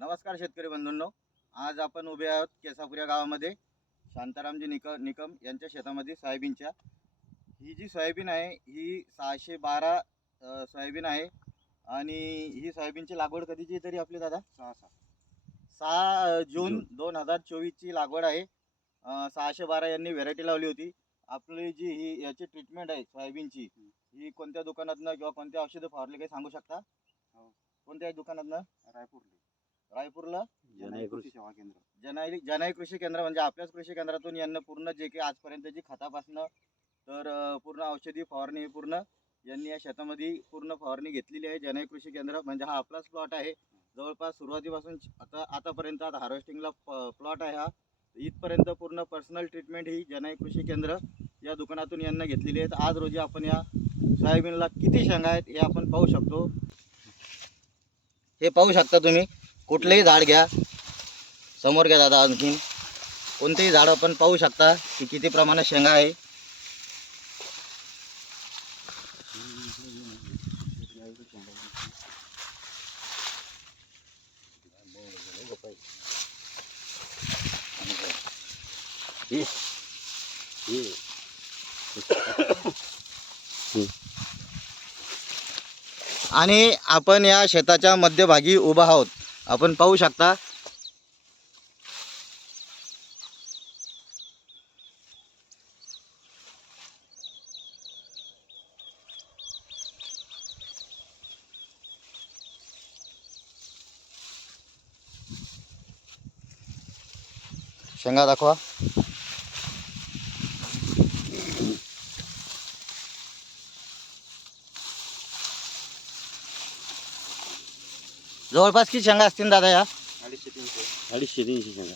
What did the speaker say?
नमस्कार शेतकरी बंधूंनो, आज आपण उभे आहोत केसापूर या गावामध्ये शांतारामजी निकम यांच्या शेतामध्ये सोयाबीनच्या ही जी सोयाबीन आहे ही 612 सोयाबीन आहे. आणि ही सोयाबीनची लागवड कधीची तरी आपली दादा 6 जून 2024 ची लागवड आहे. 612 यांनी व्हेरायटी लावली होती. आपली जी ही याची ट्रीटमेंट आहे सोयाबीनची ही कोणत्या दुकानातनं किंवा कोणत्या औषधं फवारली काही सांगू शकता? कोणत्या दुकानातनं? रायपूरला जनाई कृषी केंद्र म्हणजे आपल्याच कृषी केंद्रातून यांना पूर्ण जे काही आजपर्यंतची खतापासनं तर पूर्ण औषधी फवारणी पूर्ण यांनी या शेतामध्ये पूर्ण फवारणी घेतलेली आहे. जनाई कृषी केंद्र म्हणजे हा आपलाच प्लॉट आहे. जवळपास सुरुवातीपासून आतापर्यंत आता हार्वेस्टिंगला प्लॉट आहे. हा इथपर्यंत पूर्ण पर्सनल ट्रीटमेंट ही जनाई कृषी केंद्र या दुकानातून यांना घेतलेली आहे. आज रोजी आपण या सोयाबीनला किती शेंगा आहेत हे आपण पाहू शकतो. हे पाहू शकता तुम्ही. कुठलेही झाड घ्या, समोर घ्या दादा, आणखीन कोणतेही झाड आपण पाहू शकता की किती प्रमाणात शेंगा आहे. आणि आपण या शेताच्या मध्यभागी उभा आहोत. आपण पाहू शकता शेंगा दाखवा. जवळपास किती शेंगा असतील दादा या? 250-300 शेंगा.